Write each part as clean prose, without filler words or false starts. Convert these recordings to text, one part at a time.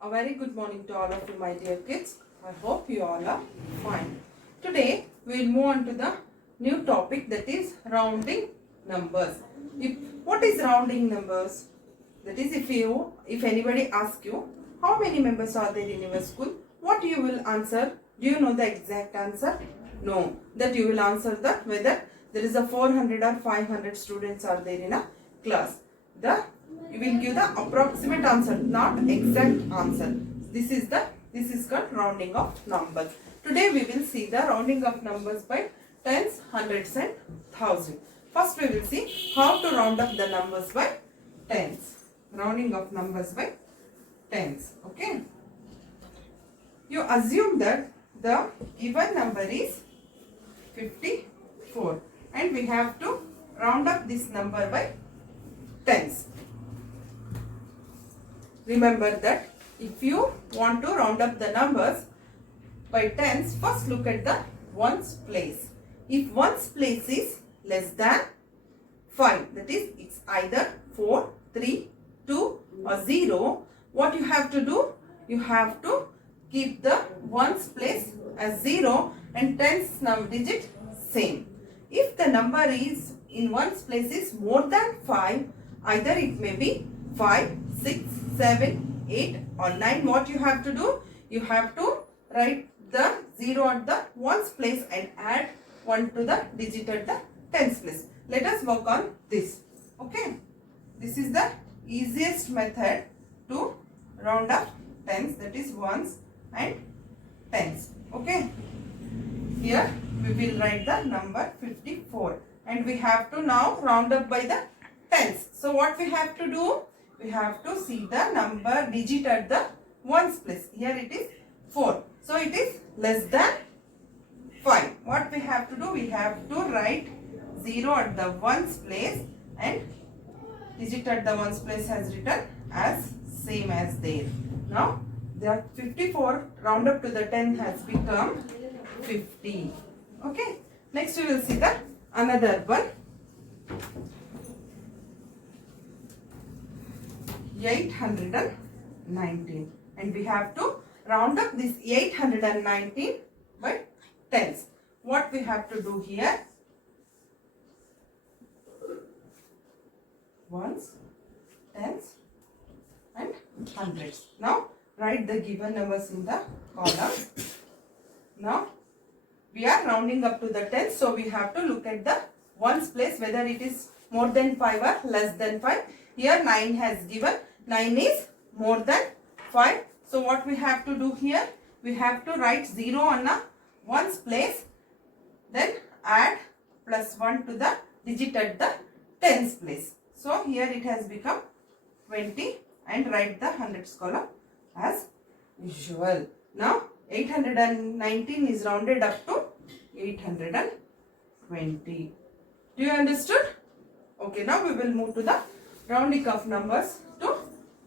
A very good morning to all of you, my dear kids. I hope you all are fine. Today we will move on to the new topic, that is rounding numbers. What is rounding numbers? That is, if anybody asks you how many members are there in your school, what you will answer? Do you know the exact answer? No. That you will answer that whether there is a 400 or 500 students are there in a class. You will give the approximate answer, not exact answer. This is called rounding of numbers. Today we will see the rounding of numbers by tens, hundreds and thousand. First we will see how to round up the numbers by tens. Rounding of numbers by tens. Okay. You assume that the given number is 54 and we have to round up this number by tens. Remember that if you want to round up the numbers by tens, first look at the ones place. If ones place is less than 5, that is it's either 4, 3, 2 or 0, what you have to do? You have to keep the ones place as 0 and tens digit same. If the number is in ones place is more than 5, either it may be 5, 6, 7, 8 or 9. What you have to do? You have to write the 0 at the ones place and add 1 to the digit at the tens place. Let us work on this. Okay. This is the easiest method to round up tens, that is ones and tens. Okay. Here we will write the number 54 and we have to now round up by the tens. So what we have to do? We have to see the number digit at the ones place. Here it is 4. So it is less than 5. What we have to do? We have to write 0 at the ones place and digit at the ones place has written as same as there. Now the 54 round up to the 10 has become 50. Okay. Next we will see the another one. 819 and we have to round up this 819 by tens. What we have to do here? Ones, tens and hundreds. Now write the given numbers in the column. Now we are rounding up to the tens, so we have to look at the ones place whether it is more than 5 or less than 5. Here 9 has given. 9 is more than 5. So what we have to do here? We have to write 0 on a ones place. Then add plus 1 to the digit at the tens place. So here it has become 20 and write the hundreds column as usual. Now 819 is rounded up to 820. Do you understood? Okay, now we will move to the rounding of numbers to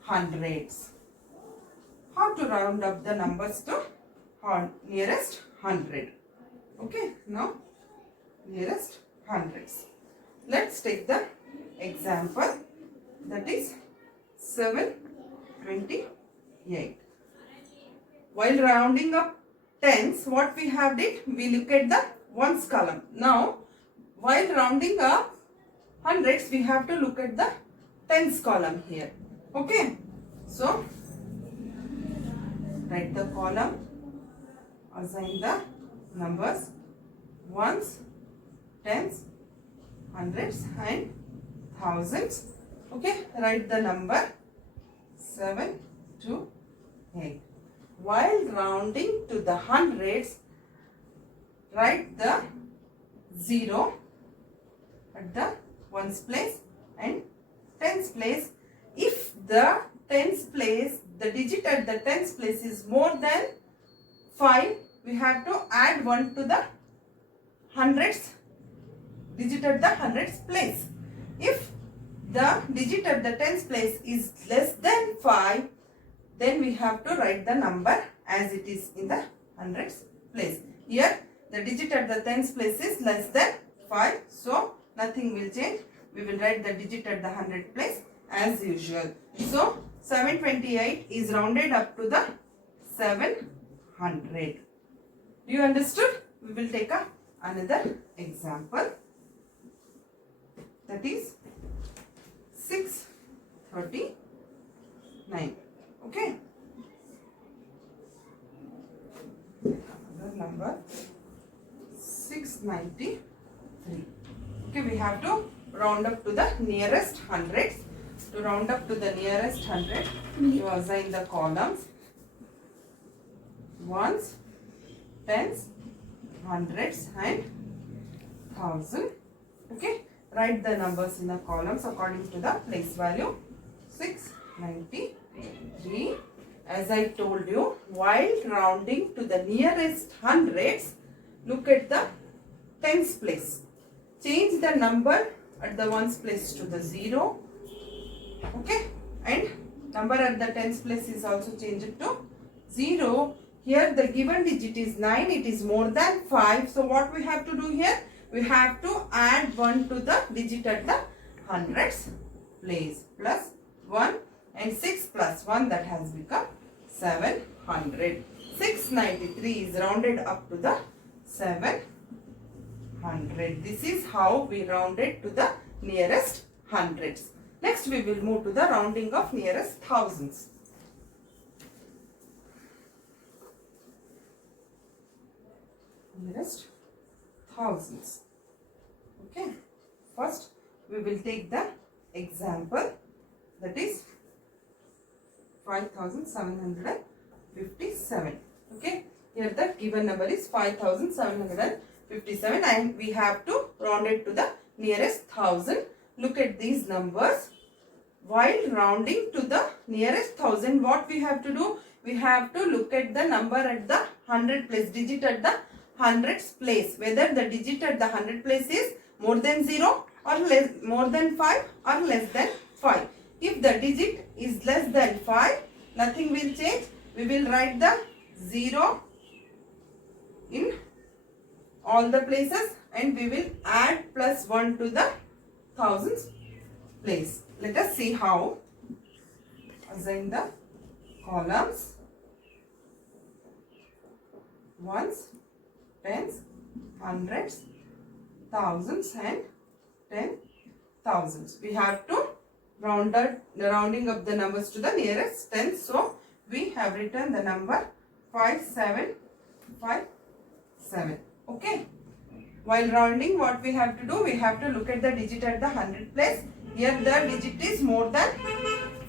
hundreds. How to round up the numbers to nearest 100. Okay, now nearest hundreds. Let's take the example, that is 728. While rounding up tens, what we have did? We look at the ones column. Now, while rounding up hundreds, we have to look at the tens column here. Okay. So, write the column, assign the numbers, ones, tens, hundreds and thousands. Okay. Write the number 7 to 8. While rounding to the hundreds, write the 0 at the ones place and tens place. If the tens place, the digit at the tens place is more than 5, we have to add 1 to the hundreds digit at the hundreds place. If the digit at the tens place is less than 5, then we have to write the number as it is in the hundreds place. Here the digit at the tens place is less than 5, so nothing will change. We will write the digit at the hundred place as usual. So 728 is rounded up to the 700. Do you understood? We will take another example. That is 639. Okay. Another number 693. Okay, we have to round up to the nearest hundreds. To round up to the nearest hundred, you assign the columns ones, tens, hundreds and thousand. Okay, write the numbers in the columns according to the place value. 693. As I told you, while rounding to the nearest hundreds, look at the tens place. Change the number at the ones place to the 0. Okay, and number at the tens place is also changed to 0. Here the given digit is 9. It is more than 5. So what we have to do here? We have to add 1 to the digit at the hundreds place. Plus 1 and 6 plus 1, that has become 700. 693 is rounded up to the 700. This is how we rounded to the nearest hundreds. Next we will move to the rounding of nearest thousands. Nearest thousands. Okay. First we will take the example, that is 5757. Okay. Here the given number is 5757 and we have to round it to the nearest thousand. Look at these numbers. While rounding to the nearest thousand, what we have to do? We have to look at the number at the 100 place, digit at the hundreds place. Whether the digit at the 100 place is more than 0 or more than 5 or less than 5. If the digit is less than 5, nothing will change. We will write the 0 in all the places and we will add plus 1 to the thousands place. Let us see how. Assign the columns ones, tens, hundreds, thousands and 10,000s. We have to rounding up the numbers to the nearest tens. So we have written the number 5757. Okay. While rounding, what we have to do? We have to look at the digit at the 100 place. Here the digit is more than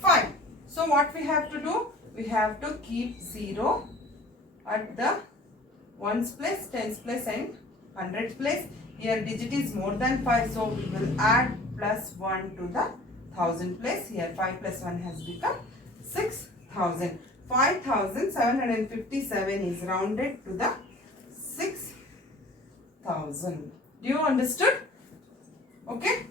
5. So what we have to do? We have to keep 0 at the ones place, tens place and hundreds place. Here digit is more than 5. So we will add plus 1 to the thousand place. Here 5 plus 1 has become 6,000. 5757 is rounded to the 6,000. Do you understood? Okay.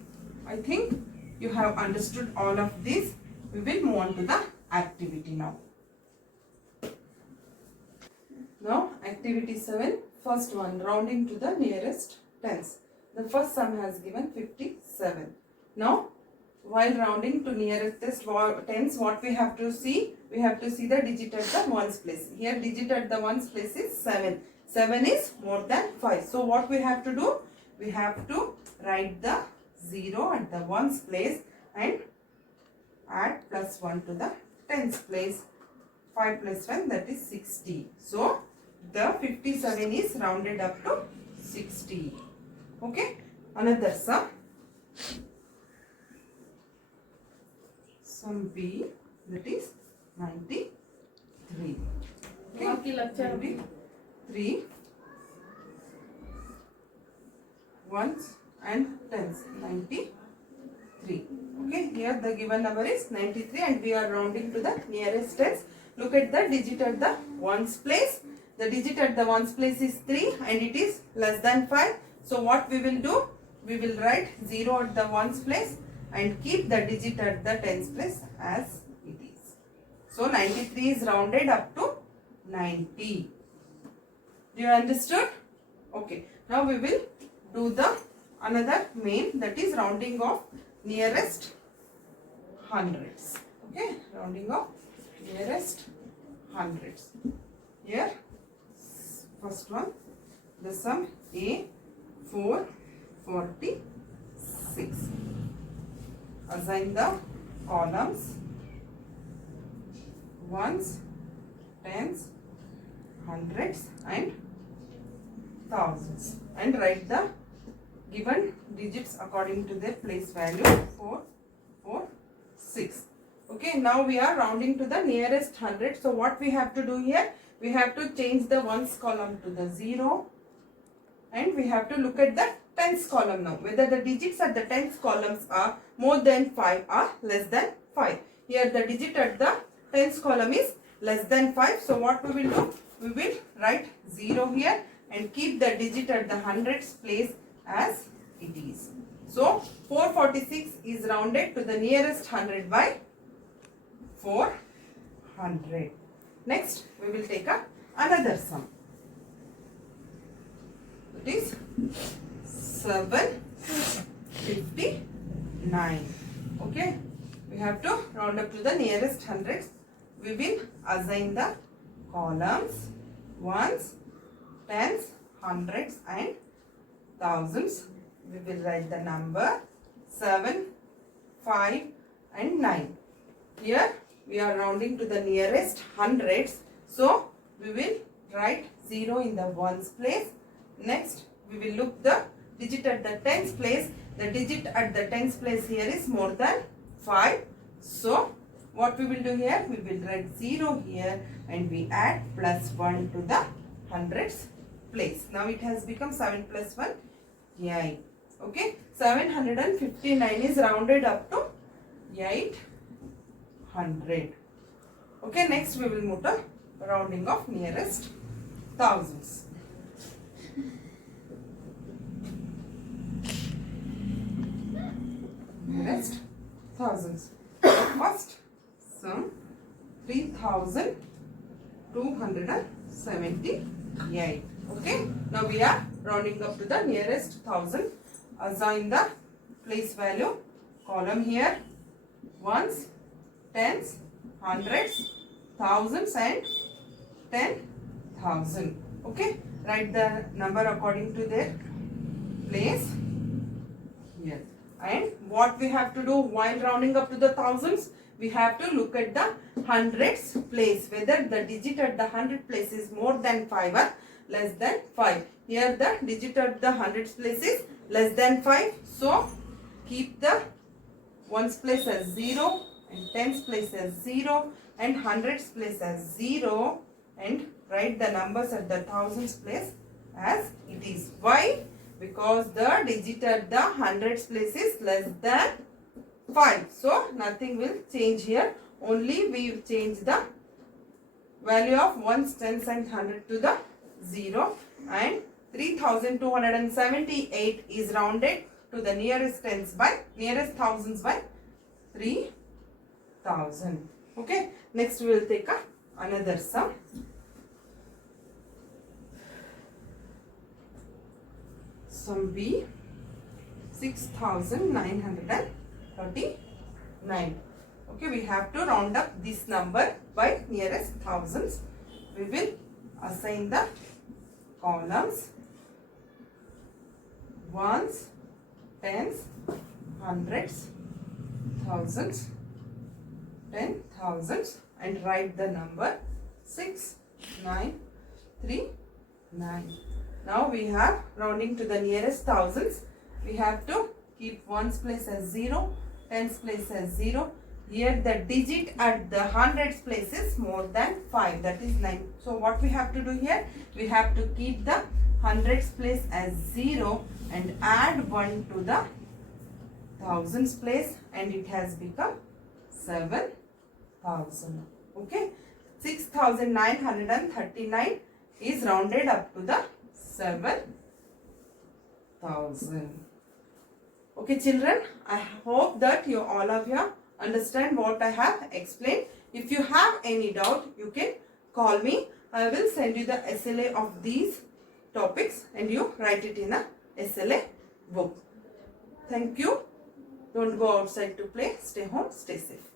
I think you have understood all of this. We will move on to the activity now. Now activity 7. First one, rounding to the nearest tens. The first sum has given 57. Now while rounding to nearest tens, what we have to see? We have to see the digit at the ones place. Here digit at the ones place is 7. 7 is more than 5. So what we have to do? We have to write the 0 at the ones place and add plus 1 to the tens place. 5 plus 1, that is 60. So the 57 is rounded up to 60. Okay. Another sum. Sum B, that is 93. Okay. 93 ones and tens. 93. Okay. Here the given number is 93 and we are rounding to the nearest tens. Look at the digit at the ones place. The digit at the ones place is 3 and it is less than 5. So what we will do? We will write 0 at the ones place and keep the digit at the tens place as it is. So 93 is rounded up to 90. Do you understood? Okay. Now we will do the another main, that is rounding of nearest hundreds. Okay, rounding of nearest hundreds. Here, first one, the sum A 446. Assign the columns ones, tens, hundreds and thousands, and write the given digits according to their place value 4, 4, 6. Okay, now we are rounding to the nearest hundred. So what we have to do here? We have to change the ones column to the 0, and we have to look at the tens column now, whether the digits at the tens columns are more than 5 or less than 5. Here the digit at the tens column is less than 5. So what we will do? We will write 0 here and keep the digit at the hundreds place as it is. So 446 is rounded to the nearest hundred by 400. Next we will take another sum. It is 759. Okay, we have to round up to the nearest hundreds. We will assign the columns ones, tens, hundreds and thousands. We will write the number 7, 5 and 9. Here we are rounding to the nearest hundreds. So we will write 0 in the ones place. Next we will look the digit at the tens place. The digit at the tens place here is more than 5. So what we will do here? We will write 0 here and we add plus 1 to the hundreds place. Now it has become 7 plus 1, 8. Okay, 759 is rounded up to 800. Okay, next we will move to rounding of nearest thousands. Nearest thousands. First sum 3278. Okay, now we are rounding up to the nearest thousand. Assign the place value column here ones, tens, hundreds, thousands and 10,000. Okay, write the number according to their place here. And what we have to do while rounding up to the thousands? We have to look at the hundreds place, whether the digit at the hundred place is more than 5 or less than 5. Here the digit at the hundreds place is less than 5. So keep the ones place as 0 and tens place as 0 and hundreds place as 0, and write the numbers at the thousands place as it is. Why? Because the digit at the hundreds place is less than 5. So nothing will change here. Only we will change the value of ones, tens and hundred to the 0, and 3278 is rounded to the nearest thousands by 3000. Okay, next we will take another sum. Sum B 6939. Okay, we have to round up this number by nearest thousands. We will assign the columns ones, tens, hundreds, thousands, 10,000s, and write the number 6939. Now we have rounding to the nearest thousands. We have to keep ones place as 0, tens place as 0. Here the digit at the hundreds place is more than 5, that is 9. So what we have to do here? We have to keep the hundreds place as 0 and add 1 to the thousands place, and it has become 7,000. Okay, 6,939 is rounded up to the 7,000. Okay children, I hope that you all of you understand what I have explained. If you have any doubt, you can call me. I will send you the SLA of these topics and you write it in a SLA book. Thank you. Don't go outside to play. Stay home, stay safe.